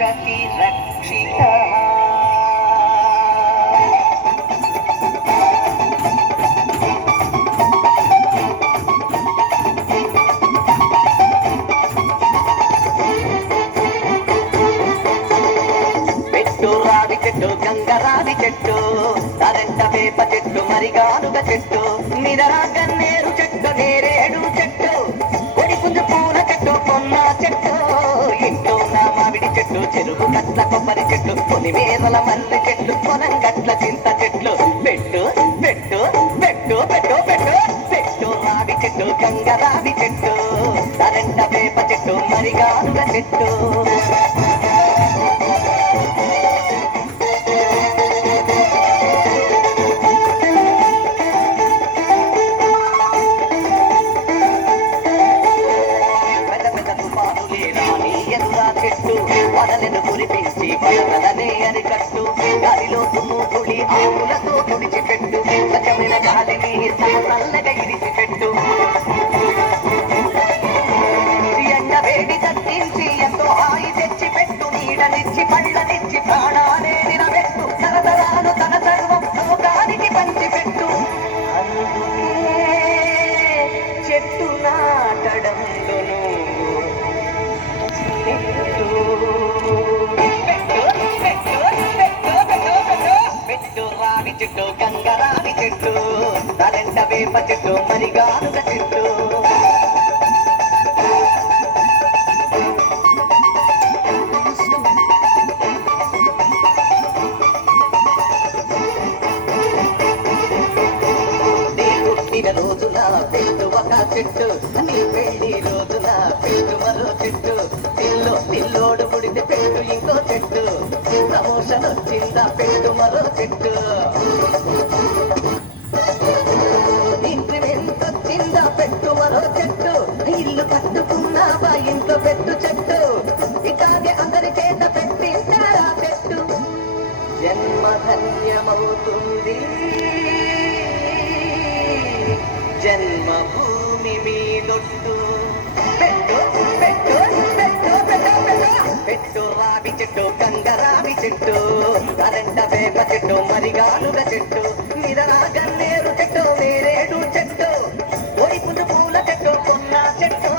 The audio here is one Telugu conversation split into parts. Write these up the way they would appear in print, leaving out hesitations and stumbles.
రక్షకి రక్షిత చెట్టు గంగరావి చెట్టు అదంట వేప చెట్టు మరిగానుగ చెట్టు మిదరా గన్నేరు చెట్టు నేరేడు చెట్టు కొడి పుంజు పూల చెట్టు కొన్న చెట్టు ఇంట్లో నా మామిడి చెట్టు చెరువు గట్ల కొబ్బరి చెట్టు కొన్ని వేదల మల్లె చెట్టు కొనం గట్ల చింత చెట్లు పెట్టు పెట్టు పెట్టు పెట్టు పెట్టు పెట్టు రావి చెట్టు గంగరావి చెట్టు అదంట వేప చెట్టు మరిగానుగ చెట్టు వదలను కురిపించి పడవలనే అరికట్టు గాలిలో తుమ్ముకుడి ఆవులతో తుడిచిపెట్టు స్వచ్ఛమైన గాలిని చల్లగా ఇరిచిపెట్టు ఎండ వేడి తగ్గించి ఎంతో హాయి తెచ్చిపెట్టు నీడనిచ్చి పళ్ళనిచ్చి ప్రాణాలే నిలబెట్టు తరతరాలు తన సర్వం లోకానికి పంచిపెట్టు అందుకే చెట్టు నాటడంలోను రావి చెట్టు గంగరావి చెట్టు అదంట వేప చెట్టు మరిగానుగ చెట్టు రోజున పెట్టు ఒక చెట్టు నీ పెళ్లి రోజున పెట్టు మరో చెట్టు పిల్లోడు పుడితే పెట్టు ఇంకో చెట్టు ప్రమోషన్ వచ్చిందా పెట్టు మరో చెట్టు ఇంక్రిమెంట్ వచ్చిందా పెట్టు మరో చెట్టు ఇల్లు కట్టుకున్నావా ఇంట్లో పెట్టు చెట్టు ఇలాగే అందరి చేత పెట్టించారా చెట్టు జన్మధన్యమవుతుంది జన్మభూమి మీదొట్టు పెట్టు పెట్టు పెట్టు పెట్టు పెట్టు రావి చెట్టు గంగరావి చెట్టు అరంట వేప చెట్టు మరిగానుగ చెట్టు మిదరా గన్నేరు చెట్టు నేరేడు చెట్టు ఒడి పుంజు పూల చెట్టు కొన్న చెట్టు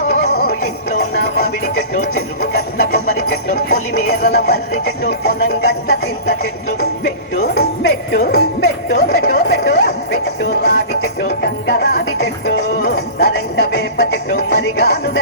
ఇంట్లో నా మామిడి చెట్టు చెరువు గట్ల కొబ్బరి చెట్టు పొలి మేరల మర్రి చెట్టు పొనం గట్ల చింత చెట్లు పెట్టు పెట్టు పెట్టు పెట్టు పెట్టు పెట్టు రావి చెట్టు గంగరావి చెట్టు అరంట వేప చెట్టు మరిగానుగ